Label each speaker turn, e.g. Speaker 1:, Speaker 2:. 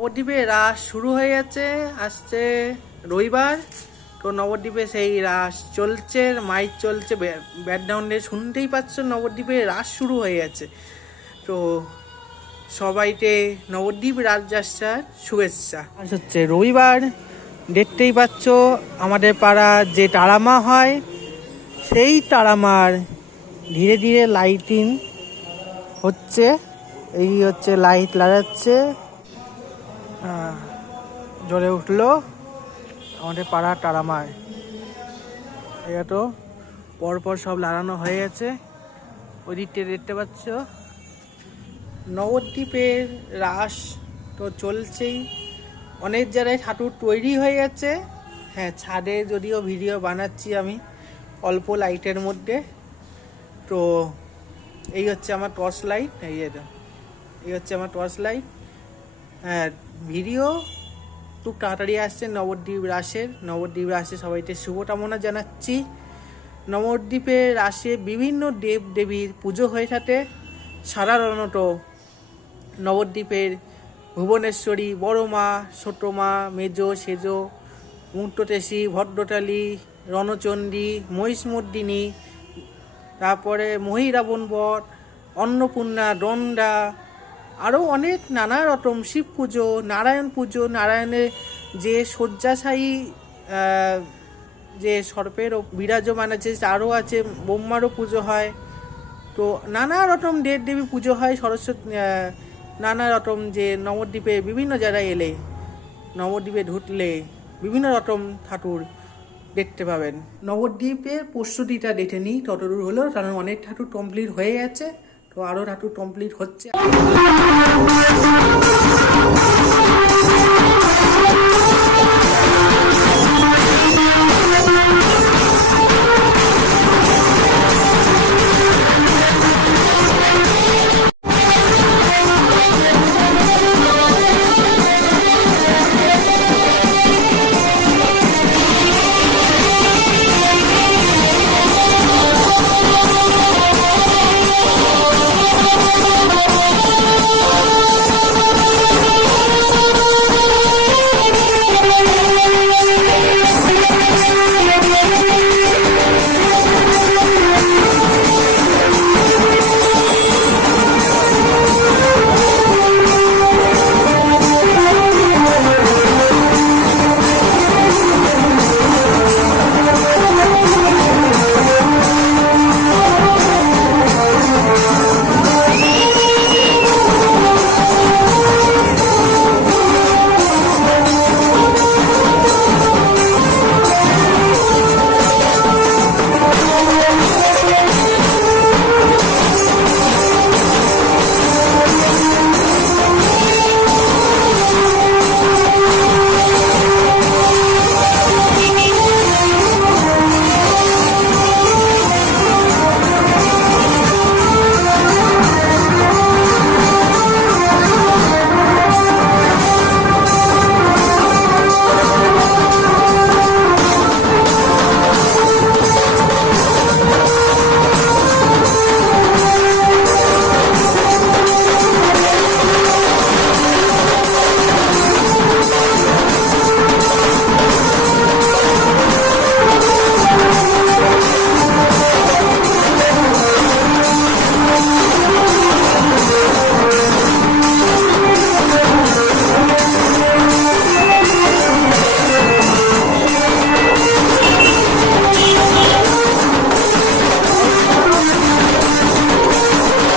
Speaker 1: নবদ্বীপে রাস শুরু হয়ে গেছে, আসছে রবিবার। তো নবদ্বীপে সেই রাস চলছে মাইক চলছে ব্যাকগ্রাউন্ডে শুনতেই পাচ্ছ, নবদ্বীপে রাস শুরু হয়ে গেছে। তো সবাইকে নবদ্বীপ রাজযাত্রার শুভেচ্ছা। আজ হচ্ছে রবিবার, দেখতেই পাচ্ছ, আমাদের পাড়া যে তারামা হয়, সেই তারামার ধীরে ধীরে লাইটিং হচ্ছে, এই হচ্ছে লাইট লাগাচ্ছে। জ্বলে উঠল। আমাদের পাড়া তারামায়। এটা তো পরপর সব লাগানো হয়ে গেছে। ওই দেখতে পাচ্ছ? নবদ্বীপের রাস তো চলছেই। অনেক জায়গায় ঠাকুর তৈরি হয়ে গেছে। হ্যাঁ ছাদে যদিও ভিডিও বানাচ্ছি আমি অল্প লাইটের মধ্যে। তো এই হচ্ছে আমার টর্চ লাইট। এই এই হচ্ছে আমার টর্চ লাইট। হ্যাঁ ভিডিও। খুব তাড়াতাড়ি আসছে নবদ্বীপ রাসের নবদ্বীপ রাসে সবাইকে শুভকামনা জানাচ্ছি। নবদ্বীপে রাসে বিভিন্ন দেব দেবীর পুজো হয়ে থাকে। সাধারণত নবদ্বীপের ভুবনেশ্বরী বড় মা, ছোট মা, মেজো, সেজো মুক্তটেশী ভদ্রটালি রণচণ্ডী, মহিষমর্দিনী, তারপরে মহিরাবণ বট অন্নপূর্ণা, দণ্ডা আরও অনেক নানা রকম শিব পুজো, নারায়ণ পুজো, নারায়ণের যে শয্যাশায়ী যে সর্পের বিরাজমান আছে, তারও আছে, ব্রহ্মারও পুজো হয়। তো নানা রকম দেব দেবী পুজো হয়, সরস্বতী নানা রকম যে নবদ্বীপে বিভিন্ন জায়গায় এলে, নবদ্বীপে ঢুকলে বিভিন্ন রকম ঠাকুর দেখতে পাবেন। নবদ্বীপের প্রস্তুতিটা দেখে নিই, ততদূর হলো, কারণ অনেক ঠাকুর কমপ্লিট হয়ে গেছে, তো আরও ঠাকুর কমপ্লিট হচ্ছে।